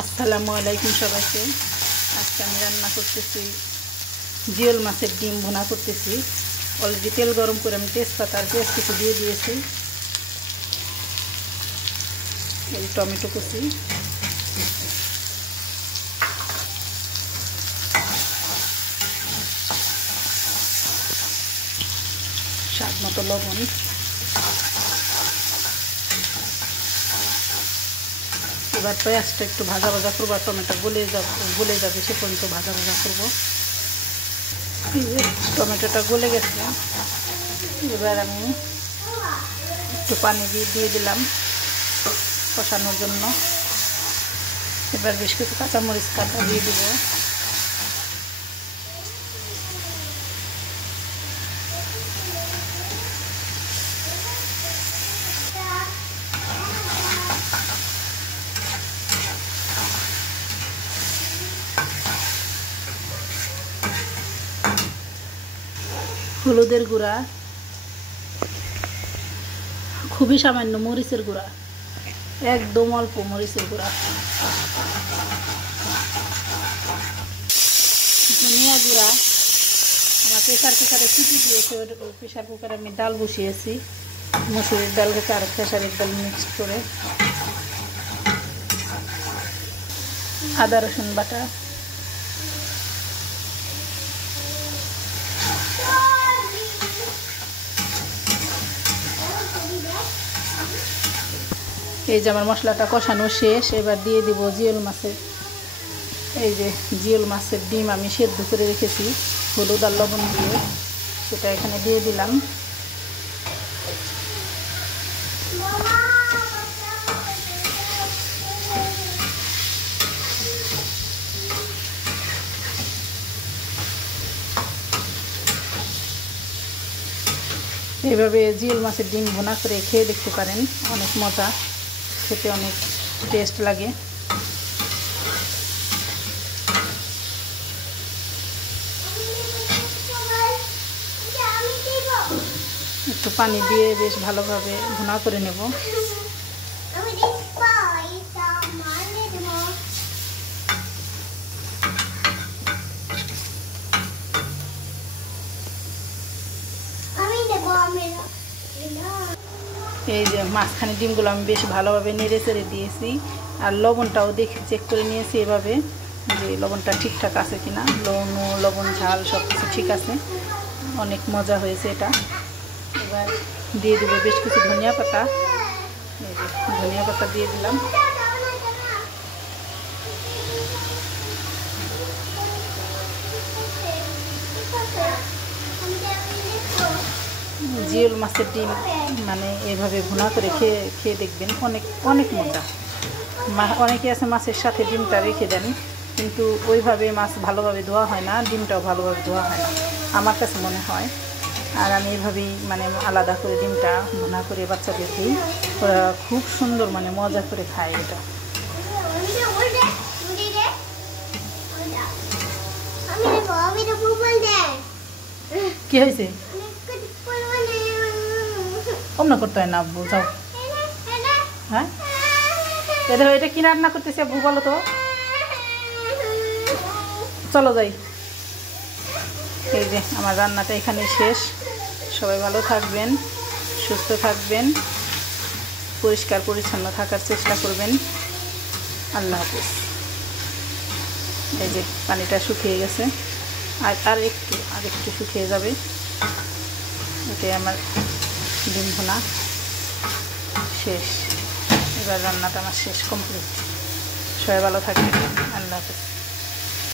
আসসালামু আলাইকুম সবাইকে। আজকে আমি রান্না করতেছি জিওল মাছের ডিম ভুনা করতেছি। অলরেডি তেল গরম করে আমি তেজপাতা আর পেঁয়াজ কিছু দিয়ে দিয়েছি। এই টমেটো কুচি, স্বাদ মতো লবণ, এবার পেঁয়াজটা একটু ভাজা ভাজা করবো আর টমেটো গলে যাবে সে পর্যন্ত ভাজা ভাজা করবো। টমেটোটা গলে গেছে, এবার আমি একটু পানি দিয়ে দিলাম কষানোর জন্য। এবার বেশ কিছু কাঁচামরিচ কাটা দিয়ে দিব। হলুদের গুঁড়া, খুবই সামান্য মরিচের গুঁড়া, একদম অল্প মরিচের গুঁড়া, ধনিয়া গুঁড়া। আমার প্রেসার কুকারে সিটি দিয়েছে, প্রেসার কুকারে আমি ডাল বসিয়েছি, মসুরের ডাল আর খেসারির ডাল মিক্সড করে। আদা রসুন বাটা, এই যে আমার মশলাটা কষানো শেষ। এবার দিয়ে দিব জিওল মাছের, এই যে জিওল মাছের ডিম আমি সেদ্ধ করে রেখেছি হলুদ আর লবণ দিয়ে, সেটা এখানে দিয়ে দিলাম। এইভাবে জিওল মাছের ডিম ভুনা করে খেয়ে দেখতে পারেন, অনেক মজা, খেতে অনেক টেস্ট লাগে। একটু পানি দিয়ে বেশ ভালোভাবে ভুনা করে নেব। এই যে মাঝখানে ডিমগুলো আমি বেশ ভালোভাবে নেড়ে চেড়ে দিয়েছি, আর লবণটাও দেখে চেক করে নিয়েছি এভাবে যে লবণটা ঠিকঠাক আছে কিনা, লবণ ঝাল সব কিছু ঠিক আছে। অনেক মজা হয়েছে এটা। এবার দিয়ে দেবো বেশ কিছু ধনিয়া পাতা, এই যে ধনিয়া পাতা দিয়ে দিলাম। জিওল মাছের ডিম মানে এভাবে ভুনা করে খেয়ে দেখবেন, অনেক মজা। অনেকে আছে মাছের সাথে ডিমটা রেখে দেন, কিন্তু ওইভাবে মাছ ভালোভাবে ধোয়া হয় না, ডিমটাও ভালোভাবে ধোয়া হয় না আমার কাছে মনে হয়। আর আমি এভাবেই মানে আলাদা করে ডিমটা ভুনা করে বাচ্চাদের দিই, ওরা খুব সুন্দর মানে মজা করে খায় এটা। কি হয়েছে? অন্য করতে হয় না আব্বু, যাও। হ্যাঁ, এটা কি রান্না করতেছে আব্বু বলো তো? চলো যাই। এই যে আমার রান্নাটা এখানে শেষ। সবাই ভালো থাকবেন, সুস্থ থাকবেন, পরিষ্কার পরিচ্ছন্ন থাকার চেষ্টা করবেন। আল্লাহ হাফেজ। এই যে পানিটা শুকিয়ে গেছে, আর একটু শুকিয়ে যাবে। এটাই আমার ডিম ভুনা শেষ। এবার রান্নাটা আমার শেষ, কমপ্লিট। সবাই ভালো থাকবেন। আল্লাহ হাফেজ।